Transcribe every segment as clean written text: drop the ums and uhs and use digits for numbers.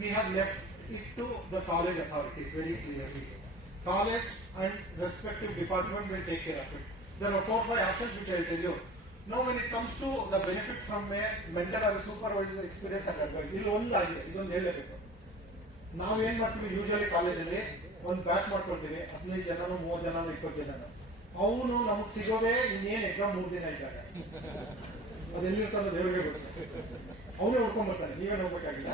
we have left it to the college authorities very clearly. College and respective department will take care of it. There are 4-5 options which I will tell you. Now when it comes to the benefit from a mentor or supervisor experience and advice, ಇಲ್ಲಿ ಒಂದಾಗಿದೆ, ಇದೊಂದು ಹೇಳಬೇಕು. ನಾವು ಏನು ಮಾಡ್ತೀವಿ ಯೂಶಲಿ ಕಾಲೇಜಲ್ಲಿ ಒಂದು ಬ್ಯಾಚ್ ಮಾಡ್ಕೊಳ್ತೀವಿ, 15 ಜನನೋ 30 ಜನನೋ 20 ಜನನೋ. ಅವನು ನಮಗೆ ಸಿಗೋದೇ ಇನ್ನೇನು ಎಕ್ಸಾಮ್ 3 ದಿನ ಇದ್ದಾಗ. ಅದೆಲ್ಲಿರ್ತಾನೋ ದೇವರಿಗೆ ಗೊತ್ತಿದೆ. ಅವನೇ ಹುಡ್ಕೊಂಡ್ಬರ್ತಾನೆ, ನೀವೇನು ಹೋಗ್ಬೇಕಾಗಿಲ್ಲ,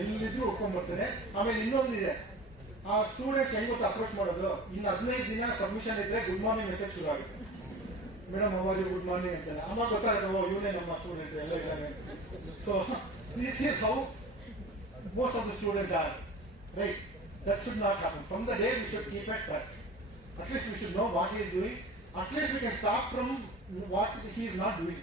ಎಲ್ಲಿದ್ರು ಹುಡ್ಕೊಂಡ್ಬರ್ತಾನೆ. ಆಮೇಲೆ ಇನ್ನೊಂದಿದೆ, ಆ ಸ್ಟೂಡೆಂಟ್ಸ್ ಹೆಂಗ್ ಗೊತ್ತಾ ಅಪ್ರೋಚ್ ಮಾಡೋದು, ಇನ್ನು 15 ದಿನ ಸಬ್ಮಿಷನ್ ಇದ್ರೆ ಗುಡ್ ಮಾರ್ನಿಂಗ್ ಮೆಸೇಜ್ ಶುರು ಆಗುತ್ತೆ. ಮೇಡಮ್ ಅವರು ಗುಡ್ ಮಾರ್ನಿಂಗ್ ಅಂತೆಲ್ಲ ಆವಾಗ ಗೊತ್ತಾಗುತ್ತೆ, ಓ ಇವನೇ ನಮ್ಮ ಸ್ಟೂಡೆಂಟ್ ಎಲ್ಲ ಇದ್ದಾನೆ. So this is how most of the students are, right? That should not happen. From the day we should keep a track. At least we should know what he is doing. At least we can start from what he is not doing,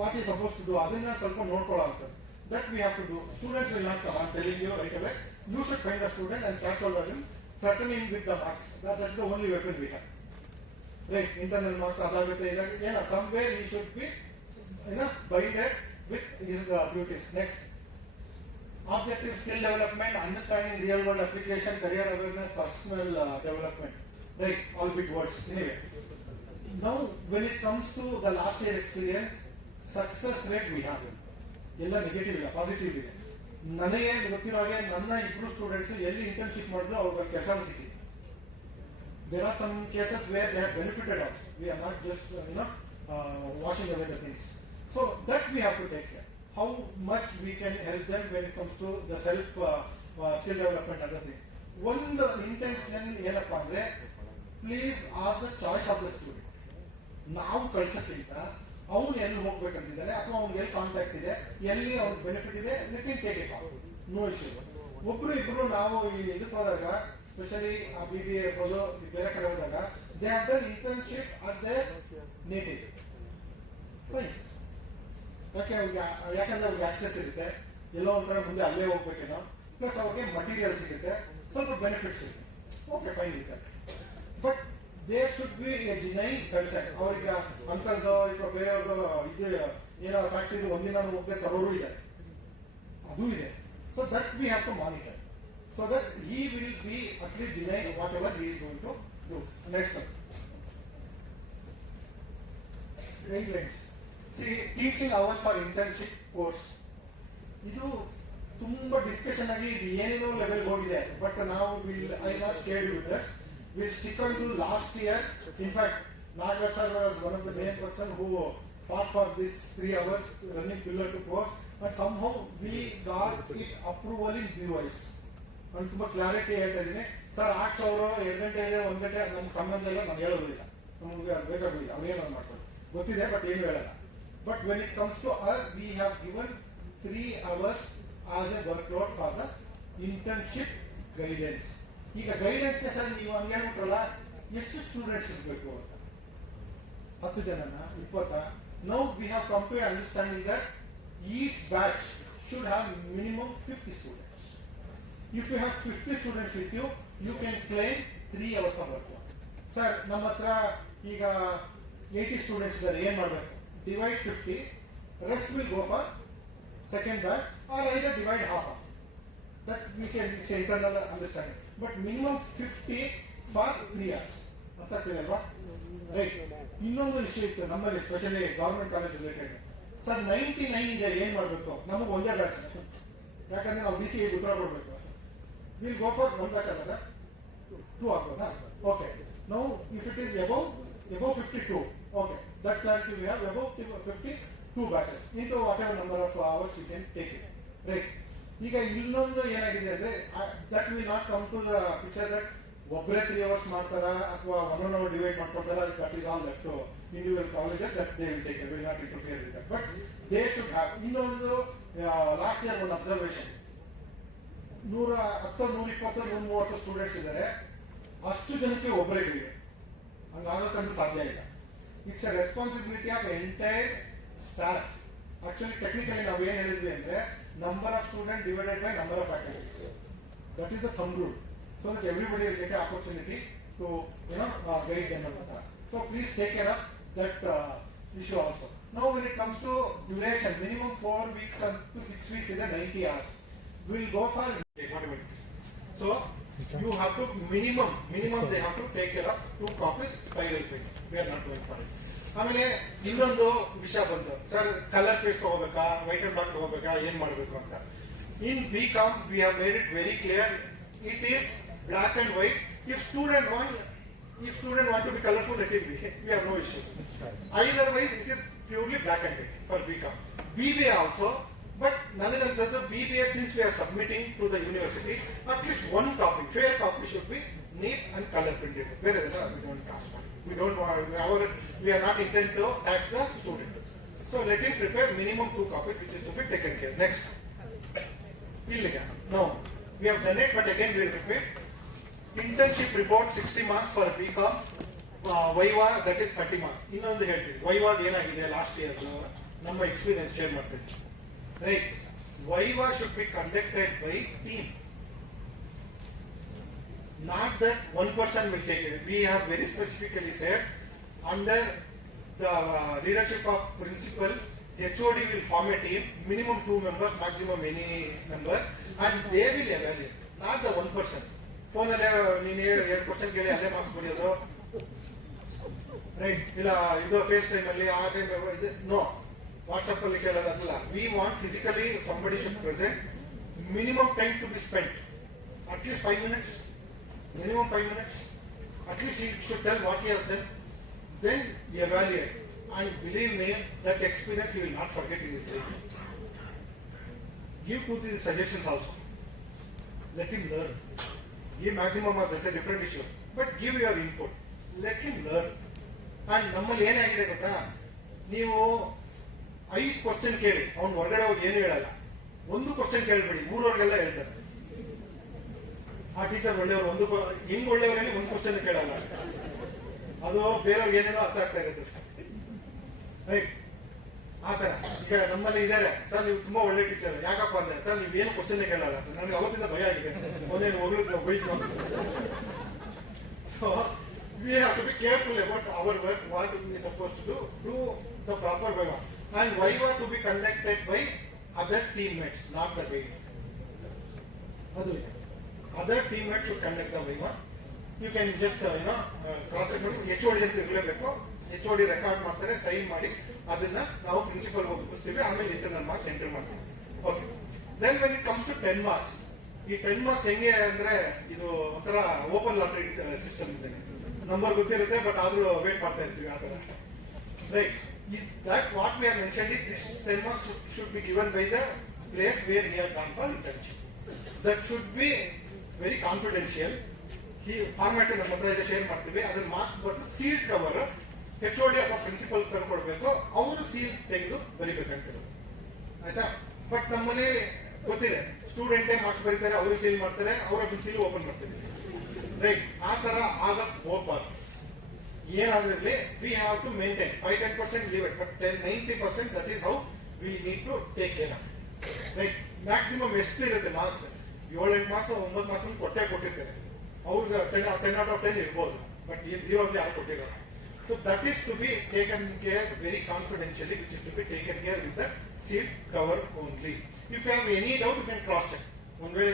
what he is supposed to do. Adinna ಸ್ವಲ್ಪ ನೋಡ್ಕೊಳ್ಳೋದು. That we have to do. Students will not come. I am telling you right away. You should find a student and catch hold of him, threatening with the marks. That's the only weapon we have. Right? Internal marks adaಗುತ್ತೆ ಇದಾಗ ಏನೋ somewhere he should be binded with his duties. Next. Objective skill development, understanding real world application, career awareness, personal development. Right, all big words. Anyway, now when it comes to the last year experience, success rate we have. ಎಲ್ಲ ನೆಗೆಟಿವ್ ಇಲ್ಲ, ಪಾಸಿಟಿವ್ ಇದೆ. ನನಗೆ ಗೊತ್ತಿರೋ ಹಾಗೆ ನನ್ನ ಇಬ್ಬರು ಸ್ಟೂಡೆಂಟ್ಸ್ ಎಲ್ಲಿ ಇಂಟರ್ನ್ಶಿಪ್ ಮಾಡಿದ್ರು ಅವ್ರಿಗೆ ಕೆಲಸ ಸಿಕ್ಕಿದೆ. There are some cases where they have benefited also. We are not just washing away the things. So that we have to take care. How much we can help them when it comes to the self skill development and other things. One intention ಏನಪ್ಪ ಅಂದ್ರೆ, please as the choice of the student. ನಾವು ಕಳ್ಸಕ್ಕಿಂತ ಅವ್ನು ಎಲ್ಲಿ ಹೋಗ್ಬೇಕಂತಿದ್ದಾರೆ ಅಥವಾ ಅವ್ನಿಗೆ ಎಲ್ಲಿ ಕಾಂಟ್ಯಾಕ್ಟ್ ಇದೆ, ಎಲ್ಲಿ ಅವ್ನಿಗೆ ಬೆನಿಫಿಟ್ ಇದೆ, let it take it. No issues. ಒಬ್ರು ಇಬ್ರು ನಾವು ಇದಕ್ಕೆ ಹೋದಾಗ, ಸ್ಪೆಷಲಿ BBA ಇರ್ಬೋದು ಬೇರೆ ಕಡೆ ಹೋದಾಗ, they have done internship at their native. Fine. ಯಾಕಂದ್ರೆ ಅವ್ರಿಗೆ ಆಕ್ಸೆಸ್ ಇರುತ್ತೆ, ಎಲ್ಲೋ ಒಂದ್ ಕಡೆ ಮುಂದೆ ಅಲ್ಲೇ ಹೋಗ್ಬೇಕೇನೋ, ಪ್ಲಸ್ ಅವ್ರಿಗೆ ಮಟೀರಿಯಲ್ ಸಿಗುತ್ತೆ, ಸ್ವಲ್ಪ ಬೆನಿಫಿಟ್ಸ್ ಇರುತ್ತೆ. ಓಕೆ, ಫೈನ್ ಇದೆ. But there should be a genuine concept. ಅವ್ರಿಗೆ ಅಂಕಲ್ದೋ ಅಥವಾ ಬೇರೆಯವ್ರದ್ದು ಇದು ಏನೋ ಫ್ಯಾಕ್ಟ್ರಿ ಒಂದಿನ ಹೋಗದೆ ತರೋರು ಇದೆ, ಅದು ಇದೆ. So that we have to monitor, so that he will be at least genuine whatever he is going to do. Next guidelines. Teaching hours for internship course, ಇದು ತುಂಬಾ ಡಿಸ್ಕಷನ್ ಆಗಿ ಇದು ಏನೇನೋ ಲೆವೆಲ್ ಹೋಗಿದೆ. ಬಟ್ ನಾವು I not stayed with that. Will stick on to last year. In fact Nagaraj sir was one of the main person who fought for this 3 hours running pillar to post, but somehow we got it approval in BYS. ನಾನು ತುಂಬಾ ಕ್ಲಾರಿಟಿ ಹೇಳ್ತಾ ಇದ್ದೀನಿ ಸರ್. 8,000 2 ಗಂಟೆ ಇದೆ 1 ಗಂಟೆ ನಮ್ಗೆ ಸಂಬಂಧ ಇಲ್ಲ, ನಾನು ಹೇಳೋದಿಲ್ಲ, ನಮಗೆ ಬೇಕಾಗಿಲ್ಲ, ಅವ್ರೇನು ಮಾಡ್ಕೊಂಡು ಗೊತ್ತಿದೆ ಬಟ್ ಏನು ಹೇಳಲ್ಲ. But when it comes to us, we have given 3 hours as a workload for the internship guidance. ಈಗ ಗೈಡೆನ್ಸ್ ಗೆ ಸರ್ ನೀವು ಹಂಗೆ ಹೇಳ್ಬಿಟ್ರಲ್ಲ, ಎಷ್ಟು ಸ್ಟೂಡೆಂಟ್ಸ್ ಇರಬೇಕು ಅಂತ, 10 ಜನನ 20? Now we have come to understanding that each batch should have minimum 50 students. If you have 50 students with you, you can claim 3 hours of workload. Sir, ನಮ್ಮ ಹತ್ರ ಈಗ 80 ಸ್ಟೂಡೆಂಟ್ಸ್ ಇದ್ದಾರೆ, ಏನ್ ಮಾಡಬೇಕು? Divide 50, rest will go for second batch, or either divide half of that. We can, it's internal understanding, but minimum 50 for 3 hours. ಅರ್ಥಾಗ್ತಿದೆ ಅಲ್ವಾ? ರೈಟ್. ಇನ್ನೊಂದು ವಿಷಯ ಇತ್ತು ನಮ್ಮಲ್ಲಿ, specially government college related. Sir 99 ಇದೆ, ಏನ್ ಮಾಡಬೇಕು? ನಮಗೆ ಒಂದೇ ಬ್ಯಾಚ್, ಯಾಕಂದ್ರೆ ನಾವು BCA ಉತ್ತರ ಕೊಡ್ಬೇಕು. ವಿಲ್ ಗೋ ಫಾರ್ 1 ಬ್ಯಾಚ್ ಅಲ್ಲ ಸರ್, 2 ಆಗ್ಬೋದಾ? Okay. Now if it is above 52, okay, that clarity we have. Above 52 batches into whatever number of hours we can take it, right? ಈಗ ಇನ್ನೊಂದು ಏನಾಗಿದೆ ಅಂದ್ರೆ, that will not come to the picture that ಒಬ್ಬರೇ 3 hours ಮಾಡ್ತಾರಾ ಅಥವಾ 1 hour divide ಮಾಡ್ಕೊಳ್ತಾರಾ. that is all left to individual colleges, that they will take it, will not interfere with that, but they should have. ಇನ್ನೊಂದು last year ಒಂದು observation, 110 120 130 students ಇದ್ದಾರೆ, ಅಷ್ಟು ಜನಕ್ಕೆ ಒಬ್ಬರೇ ಗೈಡ್. ಹಂಗಾಗೋಕ್ಕಂತೂ ಸಾಧ್ಯ ಇಲ್ಲ. It's a responsibility of entire staff. Actually technically ನಾವು ಏನ್ ಹೇಳಿದ್ವಿ ಅಂದ್ರೆ, number of student divided by number of faculties. That is the thumb rule, so that everybody will get opportunity to guide them ಅಂತ. So please take care of that issue also. Now when it comes to duration, minimum 4 weeks to 6 weeks is a 90 hours. will go for whatever it is. So you have to minimum they have to take care of 2 copies spiral pen. We are not going for it. ಆಮೇಲೆ ಇನ್ನೊಂದು ವಿಷಯ ಬಂತು sir, colour paste ತಗೋಬೇಕಾ white and black ತಗೋಬೇಕಾ ಏನ್ ಮಾಡಬೇಕು ಅಂತ. ಇನ್ BCom we have made it very clear, it is black and white. If student want to be colorful, let it be. We have no issues. Otherwise it is purely black and white for BCom. BBA also, but ನನಗೆ ಅನ್ಸುತ್ತೆ BBA since we are submitting to the university, at least 1 copy, fair copy should be neat and color printed. Where is we don't ask for it. We don't want, we are not intent to tax the student. So let him prepare minimum 2 copies which is to be taken care. Next. Illega. No. We have done it, but again we will repeat. Internship report 60 marks for BCom. Viva that is 30 marks. ಇನ್ನೊಂದು ಹೇಳ್ತೀವಿ, Viva ಏನಾಗಿದೆ last year ನಮ್ಮ experience share ಮಾಡ್ತೀವಿ. Right. Viva should be conducted by team. Not that one person will take it. We have very specifically said under the leadership of principal, HOD will form a team, minimum 2 members, maximum any number, and they will evaluate. Not the one person. Phone alle ನೀನು 2 ಕ್ವೆಶ್ಚನ್ ಕೇಳಿ ಅಲ್ಲೇ ಮಾರ್ಕ್ಸ್ ಬರೆಯೋದು, ರೈಟ್? ಇಲ್ಲ ಇದು face time ಅಲ್ಲಿ ಆ ಟೈಮ್ ಇದು no, WhatsApp ಅಲ್ಲಿ ಕೇಳೋದಲ್ಲ. We want physically somebody should present, minimum time to be spent, at least 5 minutes. Minimum 5 minutes. At least he should tell what he has done. Then evaluate. And believe me, that experience he will not forget in his life. Give 2-3 suggestions also. Let him learn. Give maximum marks, that's a different issue. But give your input. Let him learn. And ನಮ್ಮಲ್ಲಿ ಏನಾಗಿದೆ ಗೊತ್ತಾ, ನೀವು 5 ಕ್ವಶನ್ ಕೇಳಿ ಅವ್ನು ಹೊರಗಡೆ ಹೋಗಿ ಏನು ಹೇಳಲ್ಲ. 1 ಕ್ವಶನ್ ಕೇಳ್ಬೇಡಿ, 3 ಹೇಳ್ತಾರೆ. ಆ ಟೀಚರ್ ಒಳ್ಳೆಯವರು, ಹೆಂಗ್ ಒಳ್ಳೆಯವರಲ್ಲಿ 1 ಕ್ವಶನ್ ಕೇಳಲ್ಲ. ಅದು ಬೇರೆಯವ್ರಿಗೆ ಏನೇನೋ ಅರ್ಥ ಆಗ್ತಾ ಇರುತ್ತೆ, ರೈಟ್? ಆತರ ಈಗ ನಮ್ಮಲ್ಲಿ ಇದ್ದಾರೆ, ಸರ್ ನೀವು ತುಂಬಾ ಒಳ್ಳೆ ಟೀಚರ್, ಯಾಕಪ್ಪ ಅಂದ್ರೆ ಸರ್ ನೀವು ಏನು ಕ್ವಶನ್ ಕೇಳಲ್ಲ. ನನಗೆ ಅವತ್ತಿಂದ ಭಯ ಆಗಿದೆ, ಒಂದೇನು ಹೊಗಳಿದ್ರು ಬೈತು. So we have to be careful about our work, what we are supposed to do the proper Viva. And Viva to be conducted by other teammates, not the Viva. Other teammates should conduct the Viva. You can just cross check ಮಾಡಿ HOD ಅಂತ ಇರಲೇಬೇಕು. HOD record ಮಾಡ್ತಾರೆ, ಸೈನ್ ಮಾಡಿ ಅದನ್ನ ನಾವು principal ಒಪ್ಪಿಸ್ತೀವಿ, ಆಮೇಲೆ internal marks enter ಮಾಡ್ತೀವಿ. Okay. Then when it comes to 10 marks, ಈ 10 ಮಾರ್ಕ್ಸ್ ಹೆಂಗೆ ಅಂದ್ರೆ ಇದು ಒಂಥರ ಓಪನ್ ಲಾಟ್ರಿ ಸಿಸ್ಟಮ್ ಇದೆ. ನಂಬರ್ ಗೊತ್ತಿರುತ್ತೆ, ಬಟ್ ಆದ್ರೂ ವೇಟ್ ಮಾಡ್ತಾ ಇರ್ತೀವಿ ಆ ತರ, right? That what we have mentioned is this 10 marks should be given by the place where he had gone for internship. That should be very confidential. He format ನಮ್ಮ ಹತ್ರ ಇದೆ, ಶೇರ್ ಮಾಡ್ತೀವಿ. ಅದ್ರ marks but seal cover HOD ಅಥವಾ ಪ್ರಿನ್ಸಿಪಲ್ ತಂದ್ಕೊಡ್ಬೇಕು, ಅವರು ಸೀಲ್ ತೆಗೆದು ಬರಿಬೇಕಂತಿರೋದು, ಆಯ್ತಾ? ಬಟ್ ನಮ್ಮಲ್ಲಿ ಗೊತ್ತಿದೆ, ಸ್ಟೂಡೆಂಟೇ ಮಾರ್ಕ್ಸ್ ಬರೀತಾರೆ, ಅವರು ಸೀಲ್ ಮಾಡ್ತಾರೆ, ಅವರ ಸೀಲ್ ಓಪನ್ ಮಾಡ್ತೀವಿ, ರೈಟ್? ಆ ತರ ಆಗಕ್ ಹೋಗ್ಬಾರ್ದು. ಏನಾದ್ರಲ್ಲಿ we have to maintain 5-10% leave it, but 90% that is how we need to take care of, right? Maximum ಎಷ್ಟು ಇರುತ್ತೆ ಮಾರ್ಕ್ಸ್? 7-8 ಮಾರ್ಕ್ಸ್ 9 ಮಾರ್ಕ್ಸ್ ಕೊಟ್ಟಿರ್ತಾರೆ. ಅವ್ರಿಗೆ 10 out of 10 ಇರ್ಬೋದು, ಬಟ್ ಈ 0 ಅಂತ ಯಾರು ಕೊಟ್ಟಿರೋಲ್ಲ. So that is to be taken care very confidentially, which is to be taken care with the seal cover only. If you have any doubt you can cross check. ಒಂದ್ ವೇಳೆ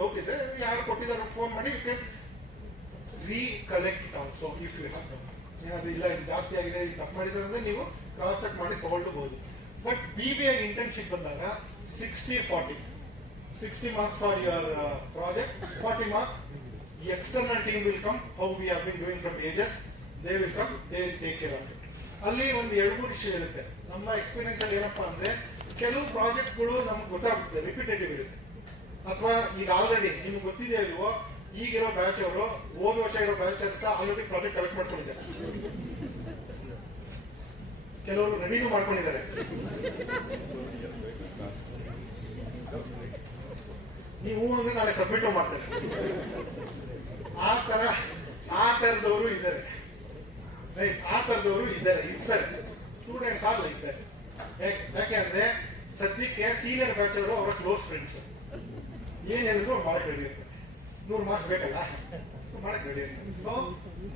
doubt ಇದೆ, ಯಾರು ಕೊಟ್ಟಿದ್ದಾರೆ ಫೋನ್ ಮಾಡಿ, you can recollect it also if you have doubt. ಏನಾದ್ರು ಇಲ್ಲ ಇದು ಜಾಸ್ತಿ ಆಗಿದೆ, ಇದು ತಪ್ಪು ಮಾಡಿದ್ರೆ ಅಂದ್ರೆ ನೀವು ಕ್ರಾಸ್ ಚೆಕ್ ಮಾಡಿ ತಗೊಳ್ಬಹುದು. ಬಟ್ BBA ಇಂಟರ್ನ್ಶಿಪ್ ಬಂದಾಗ 60-40, 60 marks for your project, 40 marks. The external team will come, how we have been doing from ages, they will come, they will take care of it. ಅಲ್ಲಿ ಒಂದು 2-3 ವಿಷಯ ಇರುತ್ತೆ. ನಮ್ಮ ಎಕ್ಸ್ಪೀರಿಯನ್ಸ್ ಅಲ್ಲಿ ಏನಪ್ಪಾ ಅಂದ್ರೆ, ಕೆಲವು ಪ್ರಾಜೆಕ್ಟ್ಗಳು ನಮ್ಗೆ ಗೊತ್ತಾಗುತ್ತೆ, ರಿಪಿಟೇಟಿವ್ ಇರುತ್ತೆ, ಅಥವಾ ಈಗ ಆಲ್ರೆಡಿ ನಿಮ್ಗೆ ಗೊತ್ತಿದೆ ಇಲ್ವೋ, ಈಗಿರೋ ಬ್ಯಾಚ್ ಅವರು ಹೋದ ವರ್ಷ ಇರೋ ಬ್ಯಾಚ್ ಅಂತ ಆಲ್ರೆಡಿ ಪ್ರಾಜೆಕ್ಟ್ ಕಲೆಕ್ಟ್ ಮಾಡ್ಕೊಂಡಿದ್ದಾರೆ. ಕೆಲವರು ರೆಡಿನೂ ಮಾಡ್ಕೊಂಡಿದ್ದಾರೆ. ನೀವು ಅಂದ್ರೆ ನಾಳೆ ಸಬ್ಮಿಟ್ ಮಾಡ್ತಾರೆ. ಆ ತರದವರು ಇದ್ದಾರೆ, ರೈಟ್? ಆ ತರದವರು ಇರ್ತಾರೆ, ಸ್ಟೂಡೆಂಟ್ಸ್ ಆಗಲ್ಲ ಇದ್ದಾರೆ. ಯಾಕೆ ಅಂದ್ರೆ ಸದ್ಯಕ್ಕೆ ಸೀನಿಯರ್ ಬ್ಯಾಚ್ ಅವರು ಅವರ ಕ್ಲೋಸ್ ಫ್ರೆಂಡ್ಸ್, ಏನ್ ಹೇಳಿದ್ರು ಮಾಡಕ್ ರೆಡಿ ಇರ್ತಾರೆ. 100 ಮಾರ್ಕ್ಸ್ ಬೇಕಲ್ಲ, ಮಾಡಕ್ ರೆಡಿ ಇರ್ತಾರೆ. So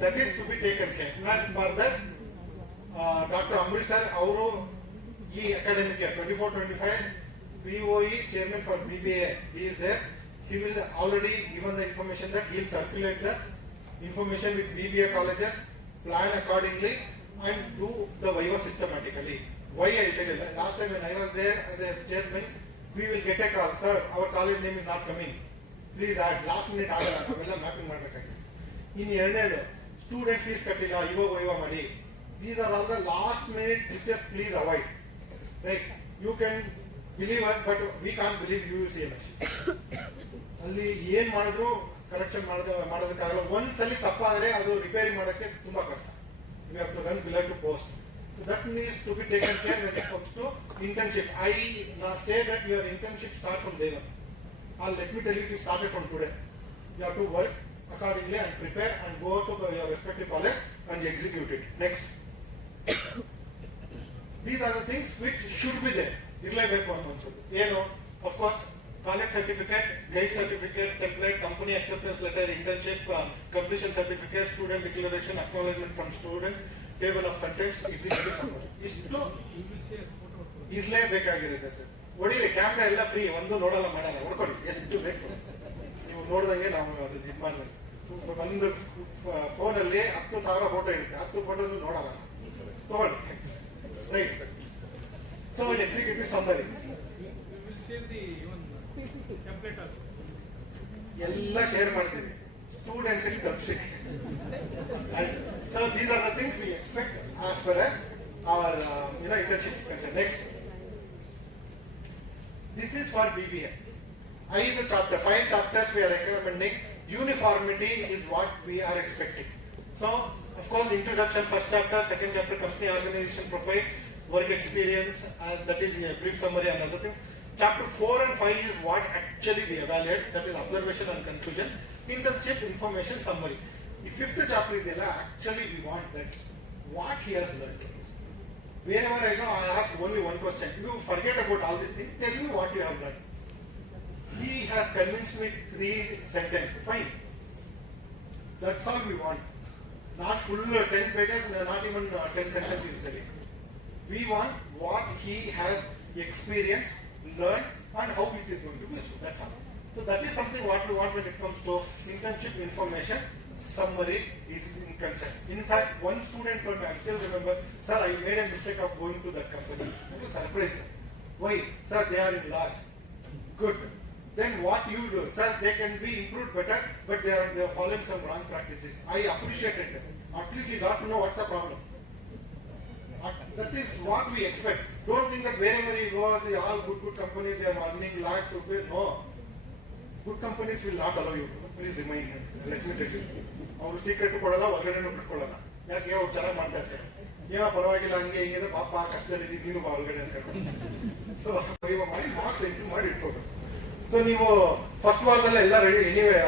that is to be taken care. And for that doctor Ambarish sir ಅವರು ಈ academic 24-25 BOE chairman for BBA, he is there. He will already given the information that he will circulate the information with BBA colleges, plan accordingly, and do the Viva systematically. Why I tell you? Last time when I was there as a chairman, we will get a call, sir, our college name is not coming. Please add. Last minute ಆಗಲ್ಲ ನಾವೆಲ್ಲ ಮ್ಯಾಪಿಂಗ್ ಮಾಡಬೇಕಾಗಿದೆ. ಇನ್ನು ಎರಡನೇದು student fees ಕಟ್ಟಿಲ್ಲ ಇವಾಗ ವೈವಾ ಮಾಡಿ. These are all the last minute glitches. Please avoid. Right? You can believe us, but we can't believe UCMS. ಅಲ್ಲಿ ಏನ್ ಮಾಡಿದ್ರು ಕರೆಕ್ಷನ್ ಮಾಡೋದಕ್ಕಾಗಲ್ಲ. ಒಂದ್ಸಲಿ ತಪ್ಪಾದ್ರೆ ಅದು ರಿಪೇರಿ ಮಾಡೋಕ್ಕೆ ತುಂಬಾ ಕಷ್ಟ. We have to run below to post. So that needs to be taken care when it comes to internship. I say that your internship start from day one. Let me tell you, it started from today. You have to work accordingly and prepare and go to your respective college and execute it. Next. These are the things which should be there. Irrelevant one. Of course, college certificate, guide certificate, template, company acceptance letter, internship, completion certificate, student declaration, acknowledgement from student, table of contents, executive summary. ಇಷ್ಟು ಇರಲೇಬೇಕಾಗಿರುತ್ತೆ. ಹೊಡಿರಿ, ಕ್ಯಾಮ್ರಾ ಎಲ್ಲ ಫ್ರೀ, ಒಂದು ನೋಡಲ್ಲ ಮಾಡೋಣ, ಹೊಡ್ಕೊಳ್ಳಿ ಎಷ್ಟು ಬೇಕು. ನೀವು ನೋಡ್ದಂಗೆ ನಾವು ಅದು ಇದು ಮಾಡಬೇಕು. ಒಂದು ಫೋನಲ್ಲಿ 10,000 ಫೋಟೋ ಇರುತ್ತೆ, 10 ಫೋಟೋ ನೋಡಲ್ಲ, ತಗೊಳ್ಳಿ. ರೈಟ್. ಸೊ ಎಕ್ಸಿಕ್ಯೂಟಿವ್ ಸಮ್ಮರಿ ಎಲ್ಲ ಶೇರ್ ಮಾಡ್ತೀವಿ ಸ್ಟೂಡೆಂಟ್ಸ್ ತಪ್ಪಿಸಿ. So these are the things we expect as far as hour internship is concerned. Next. This is for BBA. 5 chapters we are recommending. Uniformity is what we are expecting. So, of course, introduction, first chapter, second chapter, company organization profile, work experience, that is a brief summary and other things. Chapter 4 and 5 is what actually we evaluate, that is observation and conclusion. Internship information summary. The 5th chapter is there, actually we want that, what he has learned. Wherever I go, I ask only one question. You forget about all these things, tell me what you have learned. He has convinced me 3 sentences, fine. That's all we want. Not full 10 pages, not even 10 sentences is telling. We want what he has experienced, learned, and how it is going to be useful. That's all. So that is something what we want when it comes to internship information summary is in concern. In fact, one student told me, I still remember, sir, I made a mistake of going to that company. I was surprised. Why? Sir, they are in loss. Good. Then what you do? Sir, they can be improved better, but they are following some wrong practices. I appreciated that. At least you got to know what's the problem. That is what we expect. Don't think that wherever he goes, all good companies, they are earning lakhs of rupees. No. Good companies will not allow you. Please remind me. Let me tell you. ಅವರು ಸೀಕ್ರೆಟ್ ಕೊಡಲ್ಲ, ಹೊರಗಡೆನೂ ಬಿಟ್ಕೊಳ್ಳಲ್ಲ. ಯಾಕೆ ಅವ್ರು ಚೆನ್ನಾಗಿ ಮಾಡ್ತಾ ಇರ್ತಾರೆ. ಏನೋ ಪರವಾಗಿಲ್ಲ, ಹಂಗೆ ಹಿಂಗೆ ಪಾಪ ಕಷ್ಟದಲ್ಲಿ ನೀನು ಹೊರಗಡೆ ಅಂತ ಸೊ ಮಾಡಿ ಮಾರ್ಕ್ಸ್ ಎಂಟ್ರಿ ಮಾಡಿ ಇಟ್ಕೋಬೇಕು. ಸೊ ನೀವು ಫಸ್ಟ್ ವಾರದಲ್ಲೇ ಎಲ್ಲ ready. Anyway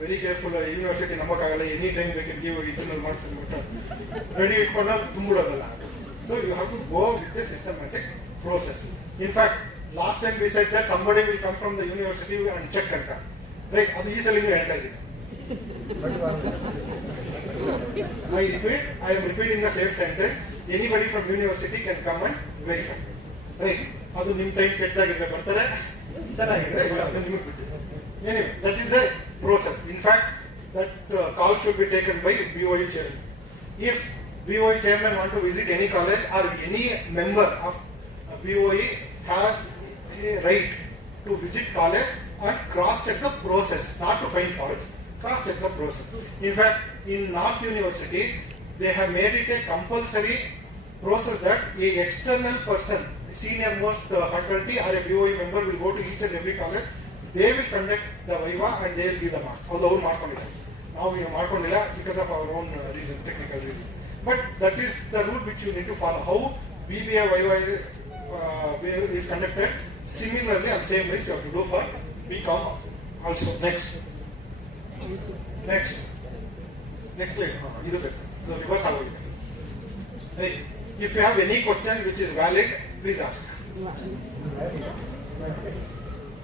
very careful. University ನಂಬಕ್ಕಾಗಲ್ಲ, ಎನಿ ಟೈಮ್ ಬೇಕಿತ್ತು ನೀವು ಇಂಟರ್ನಲ್ ಮಾರ್ಕ್ಸ್ ರೆಡಿ ಇಟ್ಕೊಂಡಾಗ ತುಂಬಿಡೋದಲ್ಲ. So you have to go with the systematic process. In fact last time we said that somebody will come from the university and check ಅಂತ. Right, ಅದು ಈ ಸಲ ನೀವು ಹೇಳ್ತಾ ಇದ್ದೀನಿ. I am repeating the same sentence. Anybody from university can come and verify. Right? ಅದು ನಿಮ್ಮ ಟೈಮ್ ಕೆಟ್ಟದಾಗಿದ್ರೆ ಬರ್ತಾರೆ, ಚೆನ್ನಾಗಿದ್ರೆ ನಿಮಗೆ ಬಿಟ್ಟಿದೆ. Anyway, that is the process. In fact, that call should be taken by BOE chairman. If BOE chairman want to visit any college or any member of BOE has a right to visit college and cross-check the process, not to find fault. Cross-check the process. In fact, in North University, they have made it a compulsory process that a external person, senior most faculty or a BOE member will go to each and every college. They will conduct the Viva and they will give the marks. ಅದು ಅವ್ರು ಮಾಡ್ಕೊಂಡಿದ್ದಾರೆ. ನಾವು ಮಾಡ್ಕೊಂಡಿಲ್ಲ because of our own reason, technical reason. But that is the route which you need to follow. How BBA Viva is conducted, similarly and same way you have to do for BCom also. Next slide. ಇದು ಬೇಕು. ರಿವರ್ಸ್ ಆಗೋಗಿದೆ. Right. If you have any question which is valid, please ask.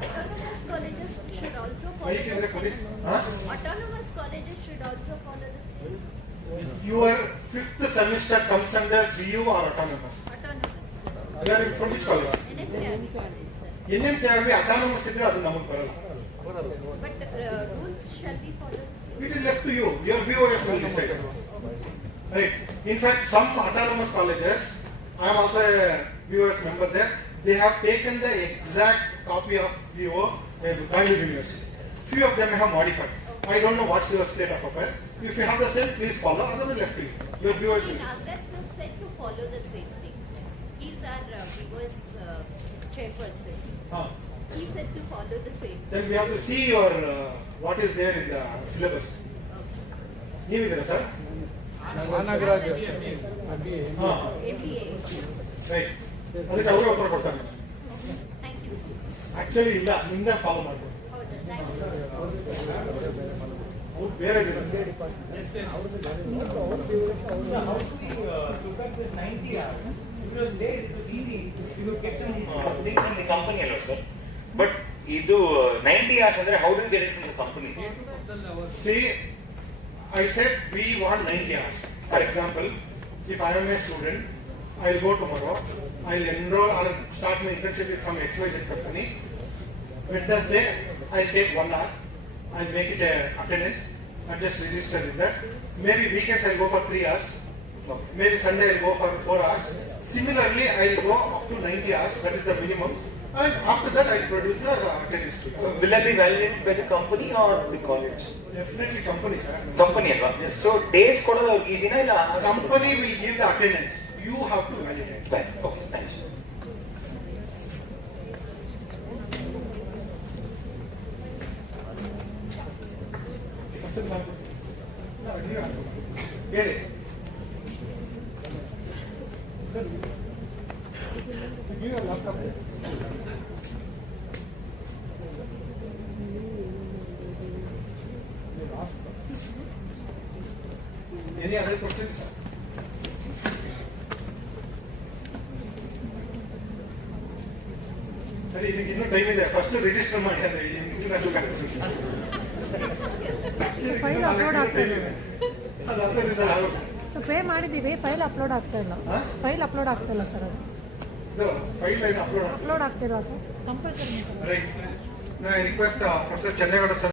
Autonomous colleges should also follow the same. Autonomous colleges should also follow the same. Your 5th semester comes under BU or autonomous? Autonomous. You are from which college? NFTR college, sir. NMKRB autonomous ಇದ್ರೆ ಅದು ನಮಗೆ ಬರಲ್ಲ. But rules shall be followed. It is left to you. Your BOS will decide. Right. In fact, some autonomous colleges, I am also a BOS member there. They have taken the exact copy of BO Bangalore University. Few of them have modified. I don't know what's your state of affairs. If you have the same, please follow. Otherwise, left to you. Your BOS will. Nagaraj sir said to follow the same thing. He's our BOS chairperson. He said to follow the same. Then we have to see your what is there in the syllabus. ನೀವಿದ್ದೀರಾ sir? Nagaraj MBA. Right. ಅದಕ್ಕೆ ಅವರು ಉತ್ತರ ಕೊಡ್ತಾರೆ. Thank you. Actually ಇಲ್ಲ, ನಿಮ್ದೇ ಫಾಲೋ ಮಾಡ್ಬೋದು. ಹೌದಾ? Thank you. ಅವ್ರು ಬೇರೆ ಇದ್ದಾರೆ. How do we look at this 90 hours? Because there it was easy. You could get some things from the company alone, sir. But ಇದು 90 hours ಅಂದ್ರೆ how do you get it from the company? See, I said we want 90 hours. For example, if I am a student, I'll go tomorrow, I'll enroll or start my internship with some XYZ company. Wednesday, I'll take 1 hour, I'll make it a attendance, and just register with that. Maybe weekends I'll go for 3 hours. Maybe Sunday I'll go for 4 hours. Similarly, I'll go up to 90 hours, that is the minimum. And after that, I'll produce the attendance to you. Will that be validated by the company or the college? Definitely company, sir. Company alwa? Yes. So days ಕೊಡೋದು ಅವ್ರಿಗೆ ಈಸಿನಾ ಇಲ್ಲ Company will give the attendance. You have to validate. Fine. Okay, thanks. ಹೇಳಿ. Any other questions, sir? ಸರಿ, ಇದಕ್ಕೆ ಇನ್ನೂ ಟೈಮ್ ಇದೆ. First register ಮಾಡಿ ಅಂದ್ರೆ ಇಂಟರ್ನ್ಯಾಷನಲ್ ಫೈಲ್ ಅಪ್ಲೋಡ್ ಆಗ್ತಾ ಇಲ್ಲ. ಅದು ಅದರಿಂದ ಆಗುತ್ತೆ. ಸೊ ಪೇ ಮಾಡಿದ್ದೀವಿ, ಫೈಲ್ ಅಪ್ಲೋಡ್ ಆಗ್ತಾ ಇಲ್ಲ. ಫೈಲ್ ಅಪ್ಲೋಡ್ ಆಗ್ತಾ ಇಲ್ಲ ಸರ್. ಅದು ಇದು ಫೈಲ್ ಲೈನ್ ಅಪ್ಲೋಡ್ ಅಪ್ಲೋಡ್ ಆಗ್ತಿಲ್ಲ sir. Compulsory right. I request professor Chandregowda ಸರ್